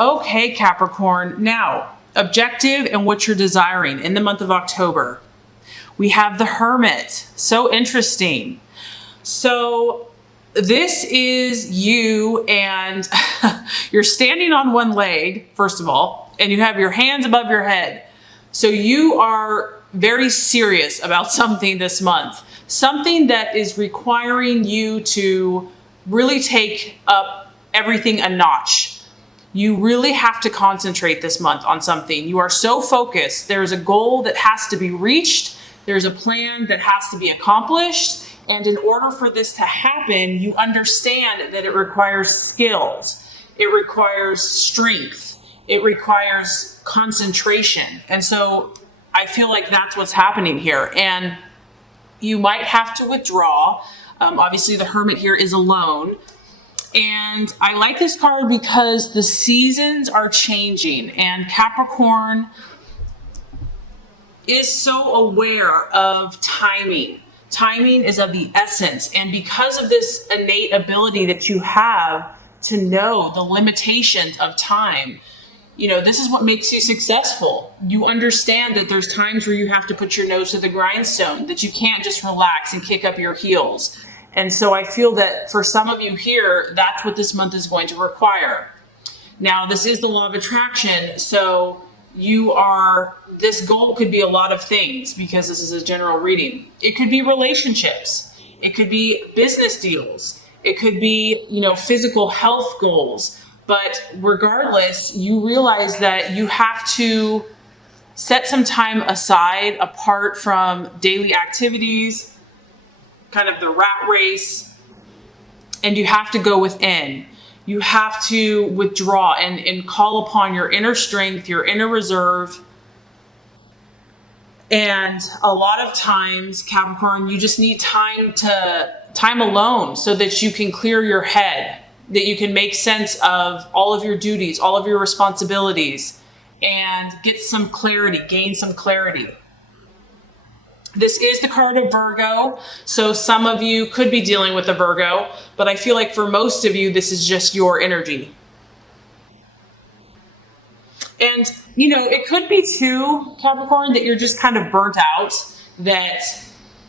Okay, Capricorn. Now, objective and what you're desiring in the month of October. We have the Hermit. So interesting. So this is you, and you're standing on one leg, first of all, and you have your hands above your head. So you are very serious about something this month, something that is requiring you to really take up everything a notch. You really have to concentrate this month on something. You are so focused. There's a goal that has to be reached. There's a plan that has to be accomplished. And in order for this to happen, you understand that it requires skills. It requires strength. It requires concentration. And so I feel like that's what's happening here. And you might have to withdraw. Obviously, the Hermit here is alone. And I like this card because the seasons are changing, and Capricorn is so aware of timing. Timing is of the essence. And because of this innate ability that you have to know the limitations of time, this is what makes you successful. You understand that there's times where you have to put your nose to the grindstone, that you can't just relax and kick up your heels. And so I feel that for some of you here, that's what this month is going to require. Now, this is the law of attraction. So this goal could be a lot of things because this is a general reading. It could be relationships. It could be business deals. It could be, physical health goals. But regardless, you realize that you have to set some time aside apart from daily activities, kind of the rat race, and you have to go within. You have to withdraw and call upon your inner strength, your inner reserve. And a lot of times, Capricorn, you just need time alone so that you can clear your head, that you can make sense of all of your duties, all of your responsibilities, and get some clarity, gain some clarity. This is the card of Virgo, so some of you could be dealing with a Virgo, but I feel like for most of you, this is just your energy. And, it could be too, Capricorn, that you're just kind of burnt out, that,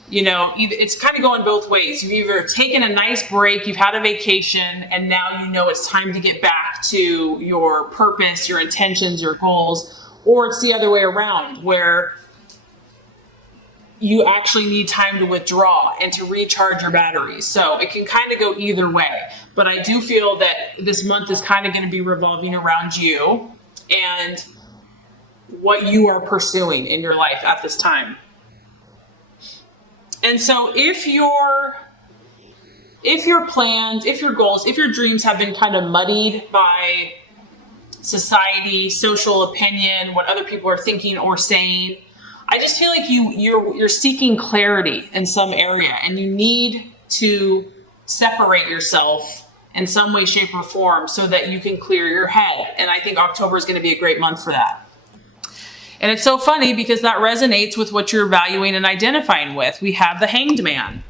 it's kind of going both ways. You've either taken a nice break, you've had a vacation, and now it's time to get back to your purpose, your intentions, your goals, or it's the other way around, where you actually need time to withdraw and to recharge your batteries. So it can kind of go either way. But I do feel that this month is kind of going to be revolving around you and what you are pursuing in your life at this time. And so if your plans, if your goals, if your dreams have been kind of muddied by society, social opinion, what other people are thinking or saying, I just feel like you're seeking clarity in some area, and you need to separate yourself in some way, shape, or form so that you can clear your head. And I think October is going to be a great month for that. And it's so funny because that resonates with what you're valuing and identifying with. We have the Hanged Man.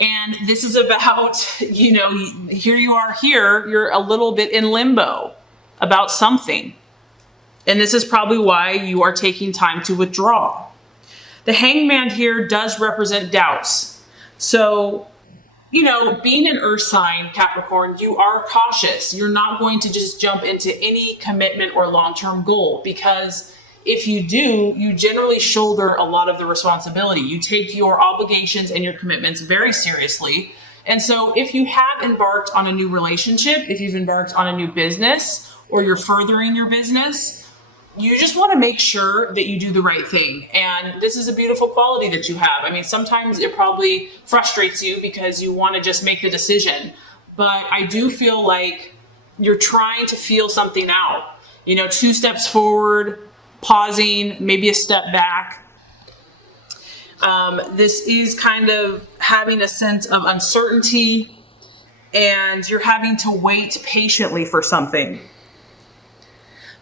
And this is about, here you are here, you're a little bit in limbo about something. And this is probably why you are taking time to withdraw. The Hanged Man here does represent doubts. So, being an earth sign, Capricorn, you are cautious. You're not going to just jump into any commitment or long-term goal, because if you do, you generally shoulder a lot of the responsibility. You take your obligations and your commitments very seriously. And so if you have embarked on a new relationship, if you've embarked on a new business, or you're furthering your business, you just want to make sure that you do the right thing. And this is a beautiful quality that you have. I mean, sometimes it probably frustrates you because you want to just make the decision. But I do feel like you're trying to feel something out. 2 steps forward, pausing, maybe a step back. This is kind of having a sense of uncertainty, and you're having to wait patiently for something.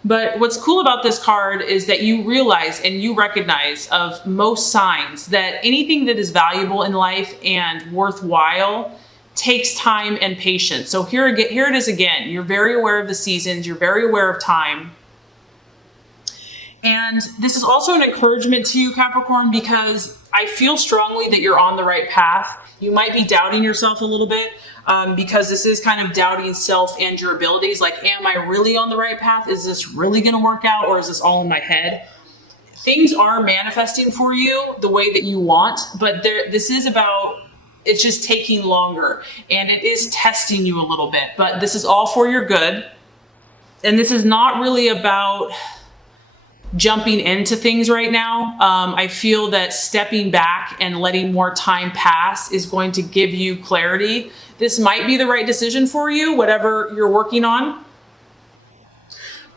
But what's cool about this card is that you realize and you recognize of most signs that anything that is valuable in life and worthwhile takes time and patience. So here it is again. You're very aware of the seasons. You're very aware of time. And this is also an encouragement to you, Capricorn, because I feel strongly that you're on the right path. You might be doubting yourself a little bit because this is kind of doubting self and your abilities. Like, am I really on the right path? Is this really going to work out, or is this all in my head? Things are manifesting for you the way that you want, but this is about, it's just taking longer, and it is testing you a little bit, but this is all for your good. And this is not really about jumping into things right now. I feel that stepping back and letting more time pass is going to give you clarity. This might be the right decision for you, whatever you're working on.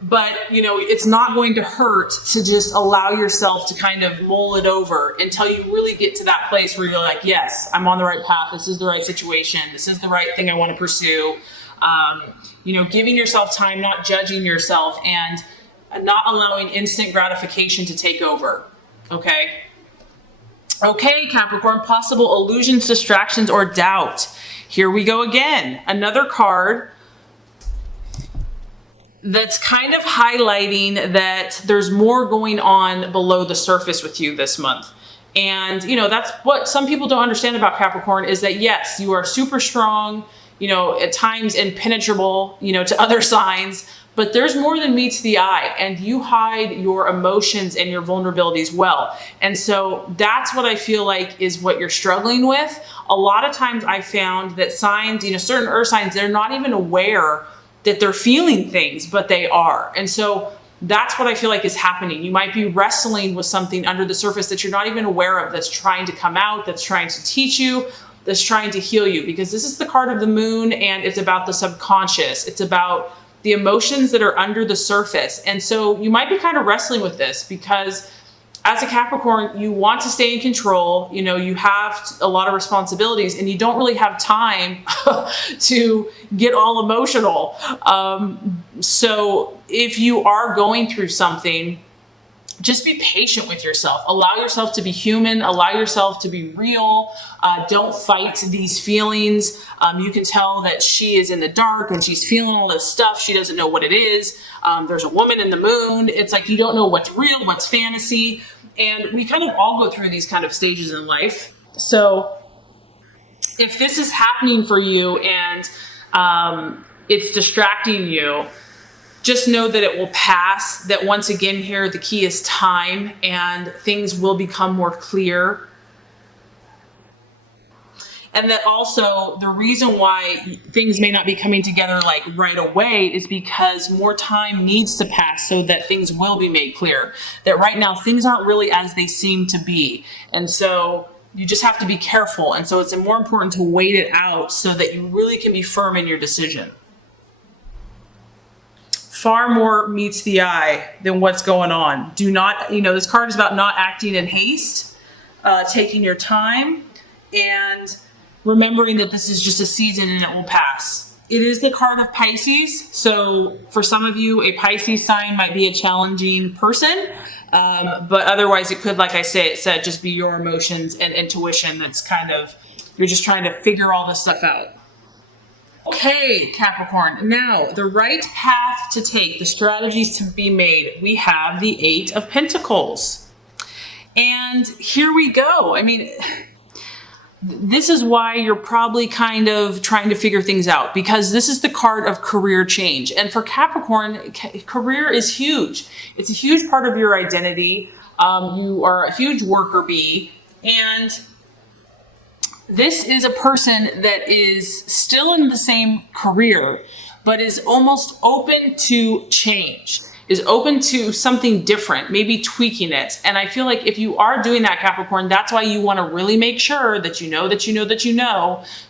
But, it's not going to hurt to just allow yourself to kind of mull it over until you really get to that place where you're like, yes, I'm on the right path. This is the right situation. This is the right thing I want to pursue. Giving yourself time, not judging yourself, and not allowing instant gratification to take over. Okay, Capricorn, possible illusions, distractions, or doubt. Here we go again. Another card that's kind of highlighting that there's more going on below the surface with you this month. And, that's what some people don't understand about Capricorn, is that yes, you are super strong, at times impenetrable, to other signs, but there's more than meets the eye, and you hide your emotions and your vulnerabilities well. And so that's what I feel like is what you're struggling with. A lot of times I found that signs, certain earth signs, they're not even aware that they're feeling things, but they are. And so that's what I feel like is happening. You might be wrestling with something under the surface that you're not even aware of, that's trying to come out, that's trying to teach you, that's trying to heal you, because this is the card of the moon, and it's about the subconscious. It's about the emotions that are under the surface. And so you might be kind of wrestling with this because as a Capricorn, you want to stay in control. You have a lot of responsibilities, and you don't really have time to get all emotional. So if you are going through something, just be patient with yourself. Allow yourself to be human. Allow yourself to be real. Don't fight these feelings. You can tell that she is in the dark and she's feeling all this stuff. She doesn't know what it is. There's a woman in the moon. It's like you don't know what's real, what's fantasy. And we kind of all go through these kind of stages in life. So if this is happening for you and it's distracting you, just know that it will pass, that once again here, the key is time, and things will become more clear. And that also the reason why things may not be coming together like right away is because more time needs to pass so that things will be made clear. That right now things aren't really as they seem to be. And so you just have to be careful. And so it's more important to wait it out so that you really can be firm in your decision. Far more meets the eye than what's going on. Do not, this card is about not acting in haste, taking your time, and remembering that this is just a season and it will pass. It is the card of Pisces. So for some of you, a Pisces sign might be a challenging person. But otherwise it could, like I said, just be your emotions and intuition. That's kind of, you're just trying to figure all this stuff out. Okay, Capricorn. Now, the right path to take, the strategies to be made. We have the 8 of Pentacles. And here we go. I mean, this is why you're probably kind of trying to figure things out, because this is the card of career change. And for Capricorn, career is huge. It's a huge part of your identity. You are a huge worker bee. And this is a person that is still in the same career, but is almost open to change, is open to something different, maybe tweaking it. And I feel like if you are doing that, Capricorn, that's why you want to really make sure that you know,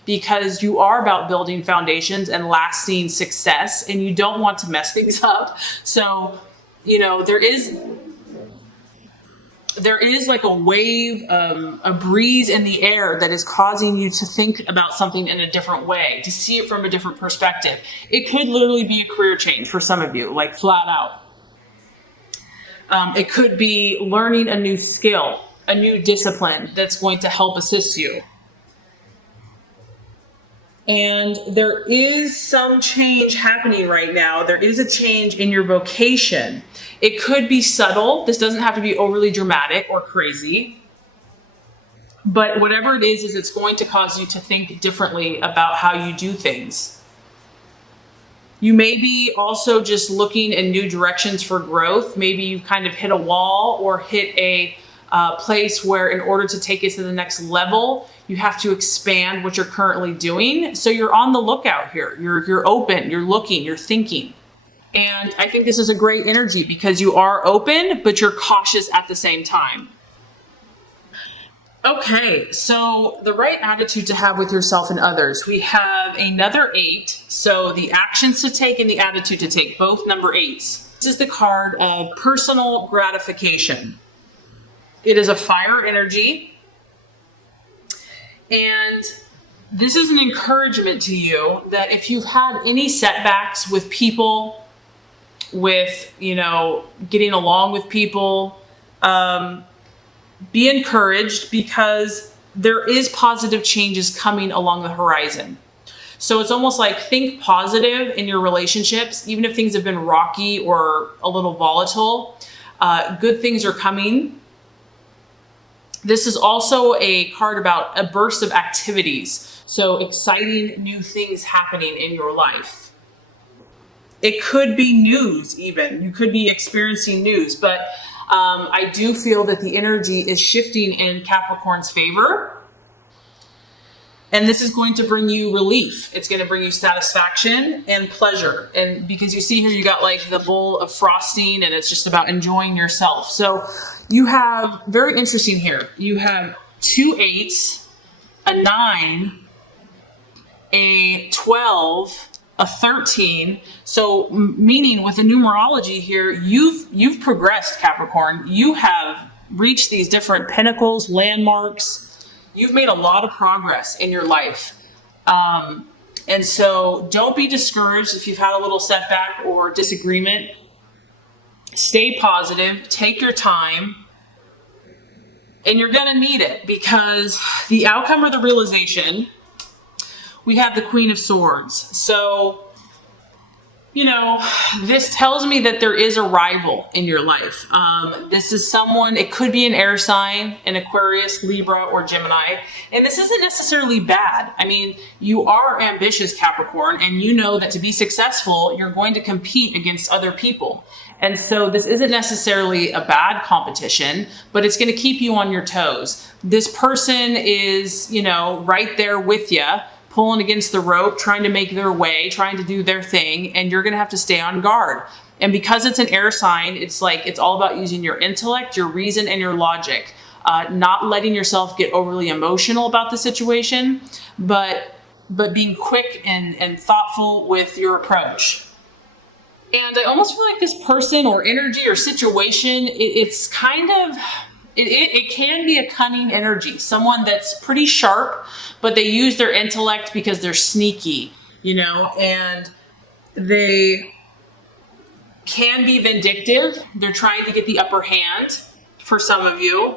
because you are about building foundations and lasting success, and you don't want to mess things up. So, there is like a wave, a breeze in the air that is causing you to think about something in a different way, to see it from a different perspective. It could literally be a career change for some of you, like flat out. It could be learning a new skill, a new discipline that's going to help assist you. And there is some change happening right now. There is a change in your vocation. It could be subtle. This doesn't have to be overly dramatic or crazy. But whatever it is it's going to cause you to think differently about how you do things. You may be also just looking in new directions for growth. Maybe you kind of hit a wall or hit a place where in order to take it to the next level, you have to expand what you're currently doing. So you're on the lookout here. You're open, you're looking, you're thinking. And I think this is a great energy because you are open, but you're cautious at the same time. Okay, so the right attitude to have with yourself and others. We have another 8. So the actions to take and the attitude to take, both number 8s. This is the card of personal gratification. It is a fire energy. And this is an encouragement to you that if you've had any setbacks with people, with, getting along with people, be encouraged because there is positive changes coming along the horizon. So it's almost like think positive in your relationships, even if things have been rocky or a little volatile. Good things are coming. This is also a card about a burst of activities. So exciting new things happening in your life. It could be news even. You could be experiencing news, but I do feel that the energy is shifting in Capricorn's favor. And this is going to bring you relief. It's going to bring you satisfaction and pleasure. And because you see here, you got like the bowl of frosting and it's just about enjoying yourself. So you have, very interesting here, you have 2 8s, a 9, a 12, a 13. So meaning with the numerology here, you've progressed, Capricorn. You have reached these different pinnacles, landmarks. You've made a lot of progress in your life. And so don't be discouraged if you've had a little setback or disagreement. Stay positive, take your time, and you're going to need it because the outcome or the realization, we have the Queen of Swords. So, this tells me that there is a rival in your life. This is someone, it could be an air sign, an Aquarius, Libra, or Gemini. And this isn't necessarily bad. I mean, you are ambitious, Capricorn, and you know that to be successful, you're going to compete against other people. And so this isn't necessarily a bad competition, but it's going to keep you on your toes. This person is, right there with you, pulling against the rope, trying to make their way, trying to do their thing, and you're going to have to stay on guard. And because it's an air sign, it's all about using your intellect, your reason, and your logic, not letting yourself get overly emotional about the situation, but being quick and thoughtful with your approach. And I almost feel like this person or energy or situation, it's kind of, it can be a cunning energy, someone that's pretty sharp, but they use their intellect because they're sneaky, and they can be vindictive. They're trying to get the upper hand for some of you.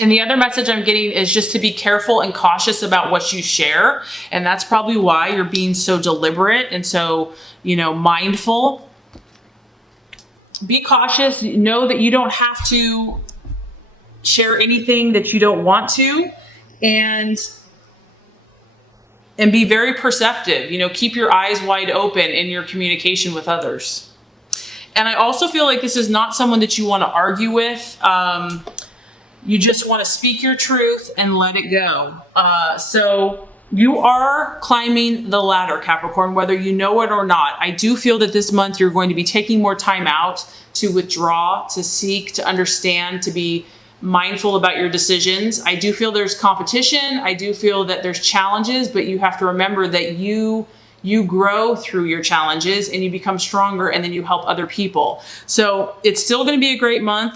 And the other message I'm getting is just to be careful and cautious about what you share. And that's probably why you're being so deliberate and so, mindful. Be cautious. Know that you don't have to share anything that you don't want to, and be very perceptive. Keep your eyes wide open in your communication with others. And I also feel like this is not someone that you want to argue with. You just want to speak your truth and let it go. So you are climbing the ladder, Capricorn, whether you know it or not. I do feel that this month you're going to be taking more time out to withdraw, to seek, to understand, to be mindful about your decisions. I do feel there's competition. I do feel that there's challenges, but you have to remember that you grow through your challenges and you become stronger, and then you help other people. So it's still going to be a great month.